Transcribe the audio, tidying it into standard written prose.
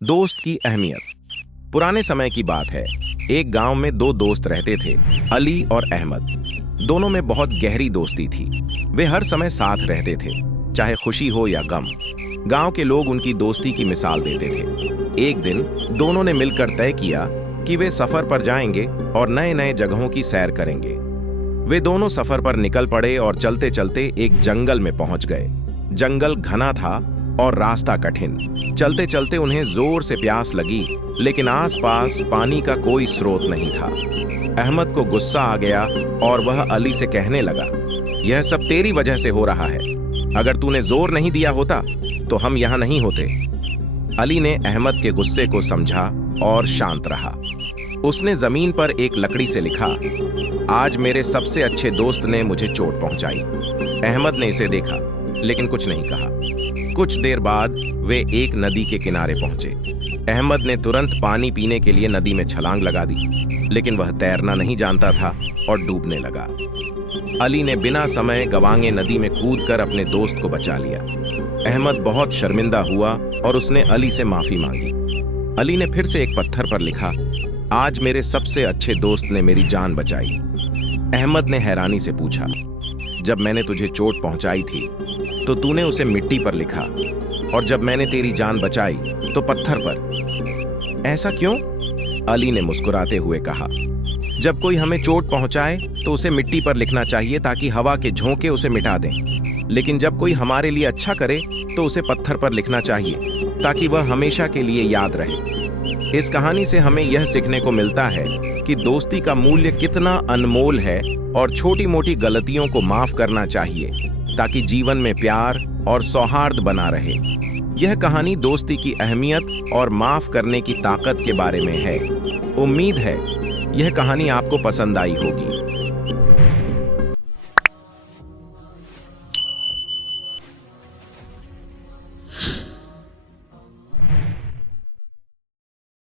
दोस्त की अहमियत। पुराने समय की बात है। एक गांव में दो दोस्त रहते थे, अली और अहमद। दोनों में बहुत गहरी दोस्ती थी। वे हर समय साथ रहते थे, चाहे खुशी हो या गम। गांव के लोग उनकी दोस्ती की मिसाल देते थे। एक दिन दोनों ने मिलकर तय किया कि वे सफर पर जाएंगे और नए नए जगहों की सैर करेंगे। वे दोनों सफर पर निकल पड़े और चलते चलते एक जंगल में पहुंच गए। जंगल घना था और रास्ता कठिन। चलते चलते उन्हें जोर से प्यास लगी, लेकिन आसपास पानी का कोई स्रोत नहीं था। अहमद को गुस्सा आ गया और वह अली से कहने लगा, यह सब तेरी वजह से हो रहा है। अगर तूने जोर नहीं दिया होता तो हम यहां नहीं होते। अली ने अहमद के गुस्से को समझा और शांत रहा। उसने जमीन पर एक लकड़ी से लिखा, आज मेरे सबसे अच्छे दोस्त ने मुझे चोट पहुंचाई। अहमद ने इसे देखा, लेकिन कुछ नहीं कहा। कुछ देर बाद वे एक नदी के किनारे पहुंचे। अहमद ने तुरंत पानी पीने के लिए नदी में छलांग लगा दी, लेकिन वह तैरना नहीं जानता था और डूबने लगा। अली ने बिना समय गंवाए नदी में कूदकर अपने दोस्त को बचा लिया। अहमद बहुत शर्मिंदा हुआ और उसने अली से माफी मांगी। अली ने फिर से एक पत्थर पर लिखा, आज मेरे सबसे अच्छे दोस्त ने मेरी जान बचाई। अहमद ने हैरानी से पूछा, जब मैंने तुझे चोट पहुंचाई थी तो तूने उसे मिट्टी पर लिखा, और जब मैंने तेरी जान बचाई तो पत्थर पर। ऐसा क्यों? अली ने मुस्कुराते हुए कहा, जब कोई हमें चोट पहुंचाए तो उसे मिट्टी पर लिखना चाहिए ताकि हवा के झोंके उसे मिटा दें, लेकिन जब कोई हमारे लिए अच्छा करे तो उसे पत्थर पर लिखना चाहिए ताकि वह हमेशा के लिए याद रहे। इस कहानी से हमें यह सीखने को मिलता है कि दोस्ती का मूल्य कितना अनमोल है और छोटी मोटी गलतियों को माफ करना चाहिए ताकि जीवन में प्यार और सौहार्द बना रहे। यह कहानी दोस्ती की अहमियत और माफ करने की ताकत के बारे में है। उम्मीद है यह कहानी आपको पसंद आई होगी।